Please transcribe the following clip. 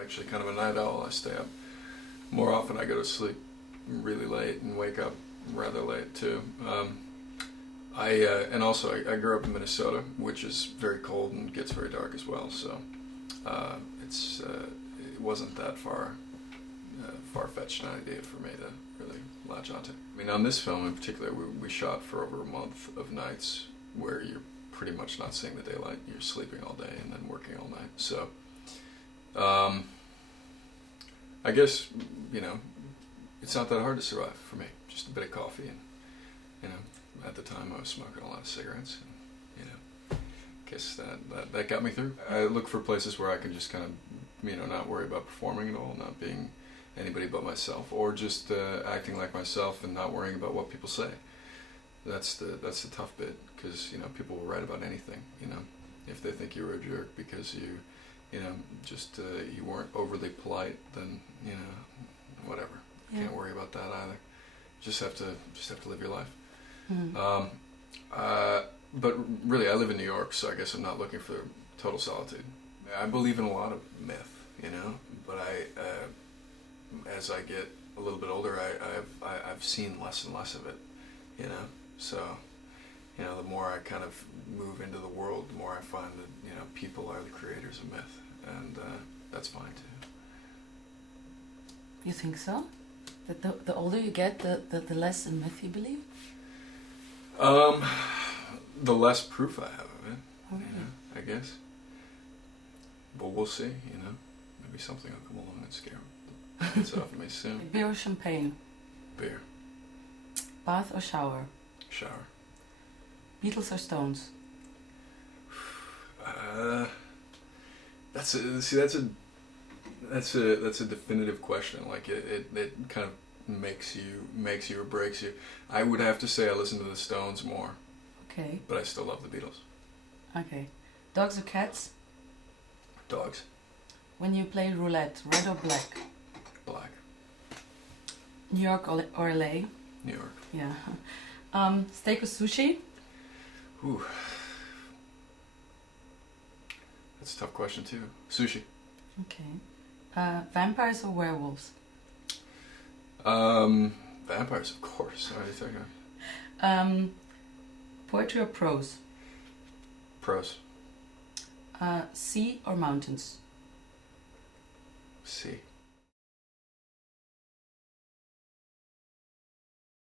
actually kind of a night owl. I stay up more often. I go to sleep really late and wake up rather late too. And also I grew up in Minnesota, which is very cold and gets very dark as well. So it wasn't that far-fetched an idea for me to really latch onto. I mean, on this film in particular, we shot for over a month of nights where you're pretty much not seeing the daylight. You're sleeping all day and then working all night. So I guess, you know, it's not that hard to survive for me. Just a bit of coffee and, you know, at the time I was smoking a lot of cigarettes, and, you know, I guess that got me through. I look for places where I can just kind of, you know, not worry about performing at all, not being anybody but myself, or just acting like myself and not worrying about what people say. That's the tough bit, because, you know, people will write about anything, you know, if they think you were a jerk because you know, just you weren't overly polite, then, you know, whatever. Yeah. Can't worry about that either. Just have to live your life. Mm. But really, I live in New York, so I guess I'm not looking for total solitude. I believe in a lot of myth, you know, but as I get a little bit older, I've seen less and less of it, you know. So, you know, the more I kind of move into the world, the more I find that, you know, people are the creators of myth, and that's fine too. You think so? That the older you get, the less in myth you believe? The less proof I have of it, okay. You know, I guess. But we'll see, you know. Maybe something will come along and scare it's off me soon. Beer or champagne? Beer. Bath or shower? Shower. Beatles or Stones? That's a definitive question. Like it kind of makes you or breaks you. I would have to say I listen to the Stones more. Okay. But I still love the Beatles. Okay. Dogs or cats? Dogs. When you play roulette, red or black? Black. New York or LA? New York. Yeah. Steak or sushi? Ooh. That's a tough question too. Sushi. Okay. Vampires or werewolves? Vampires, of course. What are you talking about? Poetry or prose? Prose. Sea or mountains? Sea.